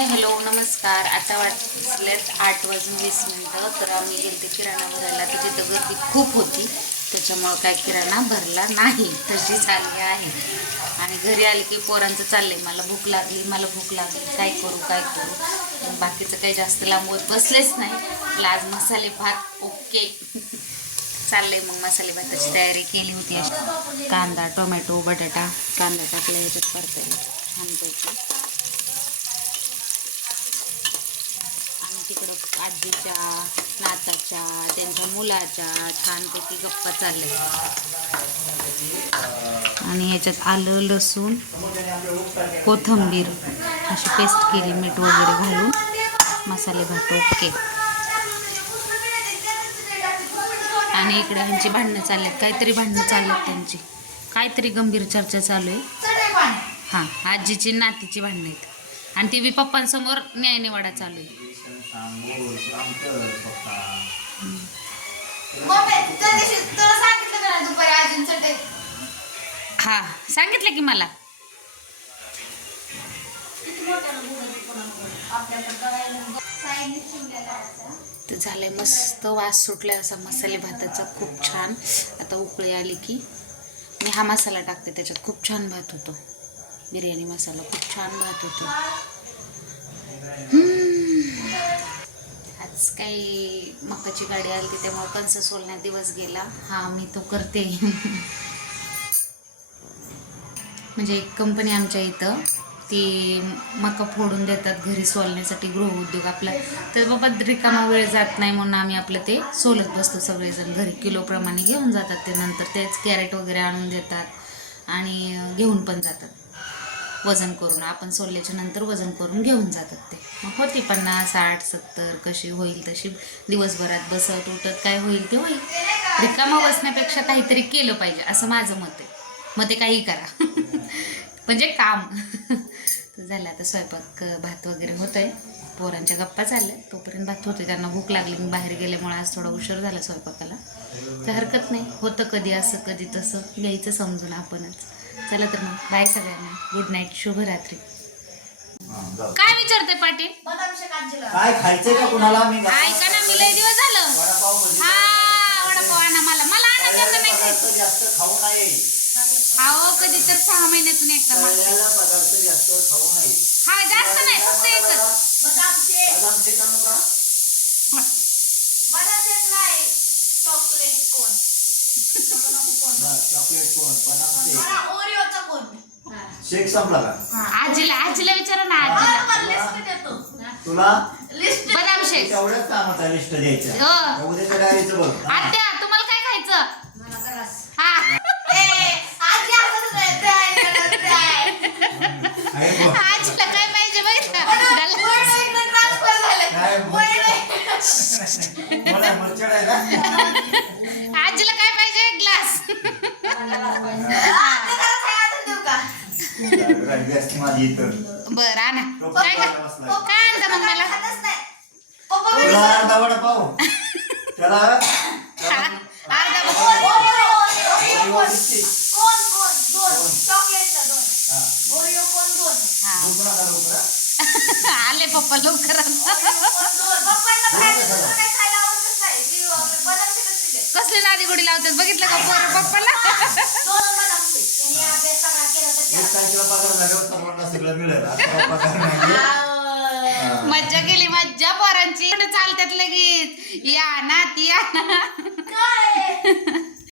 Hi hello नमस्कार. आता वाटलेत आठ वाजून वीस मिनटं. तर आम्ही गेलते किराणा भरायला तर तिथं गर्दी खूप होती. त्याच्यामुळं काय किराणा भरला नाही. तशी चालली आहे. आणि घरी आले की पोरांचं चाललंय. मला भूक लागली मला भूक लागली. काय करू काय करू? मग बाकीचं काही जास्त लांबवत बसलेच नाही. म्हटलं आज मसाले भात ओके. चाललंय मग मसाले भाताची तयारी केली होती. अशी कांदा टोमॅटो बटाटा. कांदा टाकला याच्यात परतायला छानपैकी तिकडं आजीच्या नाताच्या त्यांच्या मुलाच्या छानपैकी गप्पा चालले आणि याच्यात आलं लसूण कोथंबीर अशी पेस्ट केली मीठ वगैरे घालून. मसाले भात ओके. आणि इकडे ह्यांची भांडणं चालल्यात. काहीतरी भांडणं चालल्यात त्यांची. काहीतरी गंभीर चर्चा चालू आहे. हां आजीची नातीची भांडणं आहेत. आणि ती बी पप्पांसमोर न्यायनिवाडा चालू आहे. हा सांगितलं की मला. तर झालंय मस्त वास सुटलाय असा मसाले भाताचा खूप छान. आता उकळी आली की मी हा मसाला टाकते त्याच्यात खूप छान भात होतो. बिर्याणी मसाला खूप छान भात होतो. हम्म. आज काही मकाची गाडी आली होती त्यामुळे कंस सोलण्यात दिवस गेला. हा मी तो करते. म्हणजे एक कंपनी आमच्या इथं ती मका फोडून देतात घरी सोलण्यासाठी गृहउद्योग आपला. तर बाबा रिकामा वेळ जात नाही म्हणून आम्ही आपलं ते सोलत बसतो सगळेजण घरी. किलोप्रमाणे घेऊन जातात ते नंतर तेच कॅरेट वगैरे आणून देतात आणि घेऊन पण जातात. वजन करून आपण सोलल्याच्या नंतर वजन करून घेऊन जातात ते. मग होती पन्नास साठ सत्तर कशी होईल तशी दिवसभरात बसत उठत काय होईल ते होईल. रिकामा बसण्यापेक्षा काहीतरी केलं पाहिजे असं माझं मत आहे. मग ते काही करा. म्हणजे काम. झालं आता स्वयंपाक भात वगैरे होत आहे पोरांच्या गप्पा चालल्या. तोपर्यंत भात होते त्यांना भूक लागली मी बाहेर गेल्यामुळे आज थोडा उशीर झाला स्वयंपाकाला. तर हरकत नाही. होतं कधी असं कधी तसं. घ्यायचं समजून आपणच. चला तर मग. बाय सगळ्यांना. गुड नाईट शुभरात्री. काय विचारते पाटील? काय खायचंय का कुणाला? मी ऐका ना मी लय दिवस झालं. हा वडापाव आणा मला. मला आणा त्यांना नाही तळलेला खायचं. पदार्थ जास्त खाऊ नये. अहो कधी तर सहा महिन्यातून एकदा पदार्थ जास्त खाऊ नये. हा जास्त नाही फक्त एकच. बदाम शेक आणू का? बरं, चॉकलेट कोण? बदाम शेक शेक संपला का? आजीला आजीला विचारा ना आजीला तुला? बदाम शेक तेवढ्याच कामाचा लिस्ट द्यायच्या हो. उद्याच्या डायरीचं बघ. आत्या तुम्हाला काय खायचं? हा. आहे बघ. आजीला काय पाहिजे काय आहे का आजीला काय पाहिजे एक ग्लास राहिली असती माझी इथं? बर आणा. काय का- काय आणता मग मला? तुला अर्धा वडापाव त्याला अर्धा ओरिओ बिस्किट. हा. हा झोपू नका लवकर, हा. आले पप्पा लवकर कसले नादी गोडी लावतात बघितलं का पोरं पप्पाला? एक तारखेला पगार झाल्यावर सर्वांना सगळं मिळेल आता पगार नाही. हा. मज्जा केली मज्जा पोरांची. एवढं चालतात लगेच? या ना ती या ना.